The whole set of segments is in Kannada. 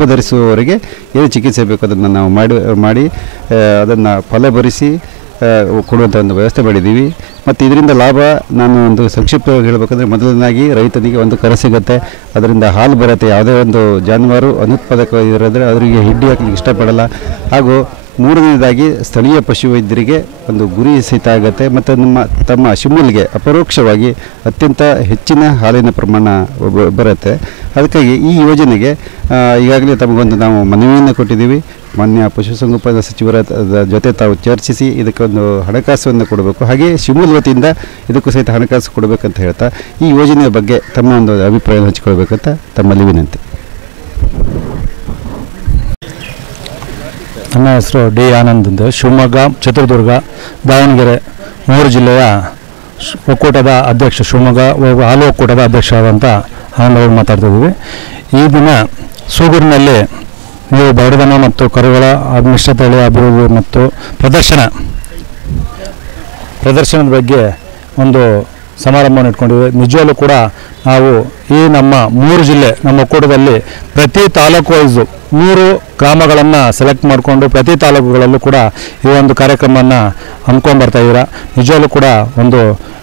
ಗರ್ಭಧರಿಸುವವರೆಗೆ ಏನು ಚಿಕಿತ್ಸೆ ಬೇಕು ಅದನ್ನು ನಾವು ಮಾಡಿ ಅದನ್ನು ಫಲಭರಿಸಿ ಕೊಡುವಂಥ ಒಂದು ವ್ಯವಸ್ಥೆ ಮಾಡಿದ್ದೀವಿ. ಮತ್ತು ಇದರಿಂದ ಲಾಭ ನಾನು ಒಂದು ಸಂಕ್ಷಿಪ್ತವಾಗಿ ಹೇಳಬೇಕಂದ್ರೆ, ಮೊದಲನೇದಾಗಿ ರೈತನಿಗೆ ಒಂದು ಕರ ಸಿಗುತ್ತೆ, ಅದರಿಂದ ಹಾಲು ಬರುತ್ತೆ. ಯಾವುದೇ ಒಂದು ಜಾನುವಾರು ಅನುತ್ಪಾದಕ ಇರೋದ್ರೆ ಅವರಿಗೆ ಹಿಡ್ಡಿ ಹಾಕಲಿಕ್ಕೆ ಇಷ್ಟಪಡಲ್ಲ. ಹಾಗೂ ಮೂರನೇದಾಗಿ ಸ್ಥಳೀಯ ಪಶುವೈದ್ಯರಿಗೆ ಒಂದು ಗುರಿ ಸಹಿತ ಆಗುತ್ತೆ. ಮತ್ತು ತಮ್ಮ ಶಿಮೂಲಿಗೆ ಅಪರೋಕ್ಷವಾಗಿ ಅತ್ಯಂತ ಹೆಚ್ಚಿನ ಹಾಲಿನ ಪ್ರಮಾಣ ಬರುತ್ತೆ. ಅದಕ್ಕಾಗಿ ಈ ಯೋಜನೆಗೆ ಈಗಾಗಲೇ ತಮಗೊಂದು ನಾವು ಮನವಿಯನ್ನು ಕೊಟ್ಟಿದ್ದೀವಿ. ಮಾನ್ಯ ಪಶುಸಂಗೋಪನಾ ಸಚಿವರ ಜೊತೆ ತಾವು ಚರ್ಚಿಸಿ ಇದಕ್ಕೊಂದು ಹಣಕಾಸನ್ನು ಕೊಡಬೇಕು, ಹಾಗೆ ಶಿಮೂಲ್ ವತಿಯಿಂದ ಇದಕ್ಕೂ ಸಹಿತ ಹಣಕಾಸು ಕೊಡಬೇಕಂತ ಹೇಳ್ತಾ ಈ ಯೋಜನೆಯ ಬಗ್ಗೆ ತಮ್ಮ ಒಂದು ಅಭಿಪ್ರಾಯ ಹಂಚಿಕೊಳ್ಬೇಕಂತ ತಮ್ಮಲ್ಲಿ ವಿನಂತಿ. ನನ್ನ ಹೆಸರು ಡಿ ಆನಂದ್ ಅಂತ, ಶಿವಮೊಗ್ಗ, ಚಿತ್ರದುರ್ಗ, ದಾವಣಗೆರೆ 3 ಜಿಲ್ಲೆಯ ಒಕ್ಕೂಟದ ಅಧ್ಯಕ್ಷ, ಶಿವಮೊಗ್ಗ ಹಾಲು ಒಕ್ಕೂಟದ ಅಧ್ಯಕ್ಷರಾದಂಥ ಆನಂದ್ ಅವರು ಮಾತಾಡ್ತಿದ್ದೀವಿ. ಈ ದಿನ ಸೂಗೂರಿನಲ್ಲಿ ನೀವು ಬಡದನ ಮತ್ತು ಕರುಗಳ ಮಿಶ್ರ ತಳಿ ಅಭಿವೃದ್ಧಿ ಮತ್ತು ಪ್ರದರ್ಶನದ ಬಗ್ಗೆ ಒಂದು ಸಮಾರಂಭವನ್ನು ಇಟ್ಕೊಂಡಿವೆ. ನಿಜವಾಗ್ಲೂ ಕೂಡ ನಾವು ಈ ನಮ್ಮ 3 ಜಿಲ್ಲೆ ನಮ್ಮ ಒಕ್ಕೂಟದಲ್ಲಿ ಪ್ರತಿ ತಾಲೂಕು ವೈಸು 3 ಗ್ರಾಮಗಳನ್ನು ಸೆಲೆಕ್ಟ್ ಮಾಡಿಕೊಂಡು ಪ್ರತಿ ತಾಲೂಕುಗಳಲ್ಲೂ ಕೂಡ ಈ ಒಂದು ಕಾರ್ಯಕ್ರಮವನ್ನು ಹಮ್ಮಿಕೊಂಡ್ಬರ್ತಾಯಿದ್ದೀರ. ನಿಜವಾಗ್ಲೂ ಕೂಡ ಒಂದು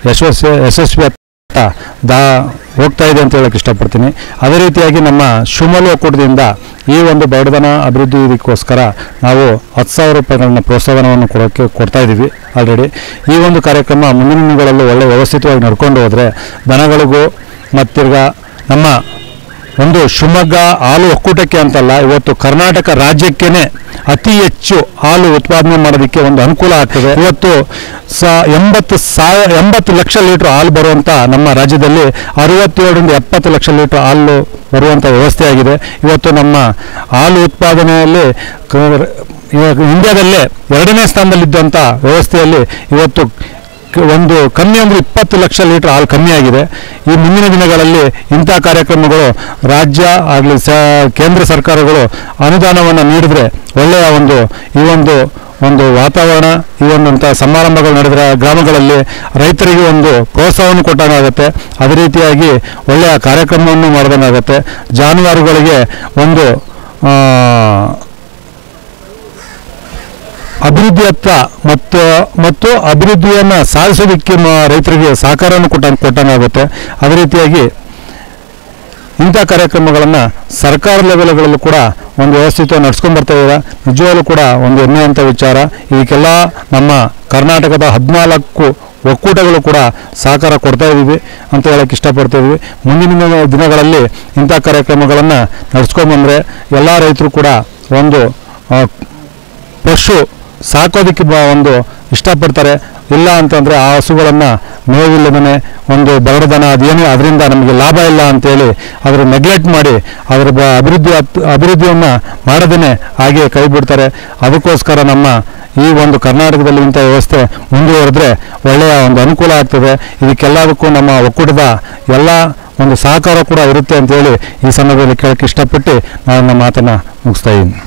ಯಶಸ್ವಿ ಹೋಗ್ತಾ ಇದೆ ಅಂತ ಹೇಳೋಕ್ಕೆ ಇಷ್ಟಪಡ್ತೀನಿ. ಅದೇ ರೀತಿಯಾಗಿ ನಮ್ಮ ಶಿವಮೊಗ್ಗ ಒಕ್ಕೂಟದಿಂದ ಈ ಒಂದು ಬಡತನ ಅಭಿವೃದ್ಧಿ ಇದಕ್ಕೋಸ್ಕರ ನಾವು 10,000 ರೂಪಾಯಿಗಳನ್ನ ಪ್ರೋತ್ಸಾಹವನ್ನು ಕೊಡ್ತಾ ಇದ್ದೀವಿ ಆಲ್ರೆಡಿ. ಈ ಒಂದು ಕಾರ್ಯಕ್ರಮ ಮುಂದಿನ ದಿನಗಳಲ್ಲೂ ಒಳ್ಳೆ ವ್ಯವಸ್ಥಿತವಾಗಿ ನಡ್ಕೊಂಡು ಹೋದರೆ ದನಗಳಿಗೂ ಮತ್ತಿರ್ಗ ನಮ್ಮ ಒಂದು ಶಿವಮೊಗ್ಗ ಹಾಲು ಒಕ್ಕೂಟಕ್ಕೆ ಅಂತಲ್ಲ, ಇವತ್ತು ಕರ್ನಾಟಕ ರಾಜ್ಯಕ್ಕೇ ಅತಿ ಹೆಚ್ಚು ಹಾಲು ಉತ್ಪಾದನೆ ಮಾಡೋದಕ್ಕೆ ಒಂದು ಅನುಕೂಲ ಆಗ್ತದೆ. ಇವತ್ತು 80 ಲಕ್ಷ ಲೀಟ್ರ್ ಹಾಲು ಬರುವಂಥ ನಮ್ಮ ರಾಜ್ಯದಲ್ಲಿ 67ರಿಂದ 70 ಲಕ್ಷ ಲೀಟ್ರ್ ಹಾಲು ಬರುವಂಥ ವ್ಯವಸ್ಥೆಯಾಗಿದೆ. ಇವತ್ತು ನಮ್ಮ ಹಾಲು ಉತ್ಪಾದನೆಯಲ್ಲಿ ಇಂಡಿಯಾದಲ್ಲೇ 2ನೇ ಸ್ಥಾನದಲ್ಲಿದ್ದಂಥ ವ್ಯವಸ್ಥೆಯಲ್ಲಿ ಇವತ್ತು ಒಂದು ಕಮ್ಮಿ ಅಂದರೆ 20 ಲಕ್ಷ ಲೀಟ್ರ್ ಹಾಲು ಕಮ್ಮಿಯಾಗಿದೆ. ಈ ಮುಂದಿನ ದಿನಗಳಲ್ಲಿ ಇಂಥ ಕಾರ್ಯಕ್ರಮಗಳು ರಾಜ್ಯ ಆಗಲಿ ಕೇಂದ್ರ ಸರ್ಕಾರಗಳು ಅನುದಾನವನ್ನು ನೀಡಿದರೆ ಒಳ್ಳೆಯ ಒಂದು ವಾತಾವರಣ, ಈ ಒಂದಂಥ ಸಮಾರಂಭಗಳು ನಡೆದರೆ ಗ್ರಾಮಗಳಲ್ಲಿ ರೈತರಿಗೆ ಒಂದು ಪ್ರೋತ್ಸಾಹವನ್ನು ಕೊಟ್ಟಂಗಾಗುತ್ತೆ. ಅದೇ ರೀತಿಯಾಗಿ ಒಳ್ಳೆಯ ಕಾರ್ಯಕ್ರಮವನ್ನು ಮಾಡಿದಂಗಾಗುತ್ತೆ. ಜಾನುವಾರುಗಳಿಗೆ ಒಂದು ಅಭಿವೃದ್ಧಿಯತ್ತ ಮತ್ತು ಅಭಿವೃದ್ಧಿಯನ್ನು ಸಾಧಿಸೋದಕ್ಕೆ ರೈತರಿಗೆ ಸಹಕಾರವನ್ನು ಕೊಟ್ಟಂಗಾಗುತ್ತೆ. ಅದೇ ರೀತಿಯಾಗಿ ಇಂಥ ಕಾರ್ಯಕ್ರಮಗಳನ್ನು ಸರ್ಕಾರ ಲೆವೆಲ್ಗಳಲ್ಲೂ ಕೂಡ ಒಂದು ವ್ಯವಸ್ಥಿತ ನಡೆಸ್ಕೊಂಡ್ಬರ್ತಾಯಿದೆ. ನಿಜವಾಗ್ಲೂ ಕೂಡ ಒಂದು ಹೆಮ್ಮೆಯಂಥ ವಿಚಾರ. ಇದಕ್ಕೆಲ್ಲ ನಮ್ಮ ಕರ್ನಾಟಕದ 14 ಒಕ್ಕೂಟಗಳು ಕೂಡ ಸಹಕಾರ ಕೊಡ್ತಾ ಇದ್ದೀವಿ ಅಂತ ಹೇಳೋಕ್ಕೆ ಇಷ್ಟಪಡ್ತಾಯಿದ್ವಿ. ಮುಂದಿನ ದಿನಗಳಲ್ಲಿ ಇಂಥ ಕಾರ್ಯಕ್ರಮಗಳನ್ನು ನಡೆಸ್ಕೊಂಡ್ಬಂದರೆ ಎಲ್ಲ ರೈತರು ಕೂಡ ಒಂದು ಪಶು ಸಾಕೋದಕ್ಕೆ ಒಂದು ಇಷ್ಟಪಡ್ತಾರೆ. ಇಲ್ಲ ಅಂತಂದರೆ ಆ ಹಸುಗಳನ್ನು ಮೇವಿಲ್ಲದೇ ಒಂದು ಬರಡದನ ಅದೇನು ಅದರಿಂದ ನಮಗೆ ಲಾಭ ಇಲ್ಲ ಅಂತೇಳಿ ಅದರ ನೆಗ್ಲೆಕ್ಟ್ ಮಾಡಿ ಅದರ ಅಭಿವೃದ್ಧಿಯನ್ನು ಮಾಡದೇ ಹಾಗೆ ಕೈ ಬಿಡ್ತಾರೆ. ಅದಕ್ಕೋಸ್ಕರ ನಮ್ಮ ಈ ಒಂದು ಕರ್ನಾಟಕದಲ್ಲಿ ಇಂಥ ವ್ಯವಸ್ಥೆ ಮುಂದುವರೆದ್ರೆ ಒಳ್ಳೆಯ ಒಂದು ಅನುಕೂಲ ಆಗ್ತದೆ. ಇದಕ್ಕೆಲ್ಲದಕ್ಕೂ ನಮ್ಮ ಒಕ್ಕೂಟದ ಎಲ್ಲ ಒಂದು ಸಹಕಾರ ಕೂಡ ಇರುತ್ತೆ ಅಂತೇಳಿ ಈ ಸಂದರ್ಭದಲ್ಲಿ ಕೇಳೋಕ್ಕೆ ಇಷ್ಟಪಟ್ಟು ನಾನು ನನ್ನ ಮಾತನ್ನು ಮುಗಿಸ್ತಾ ಇದ್ದೀನಿ.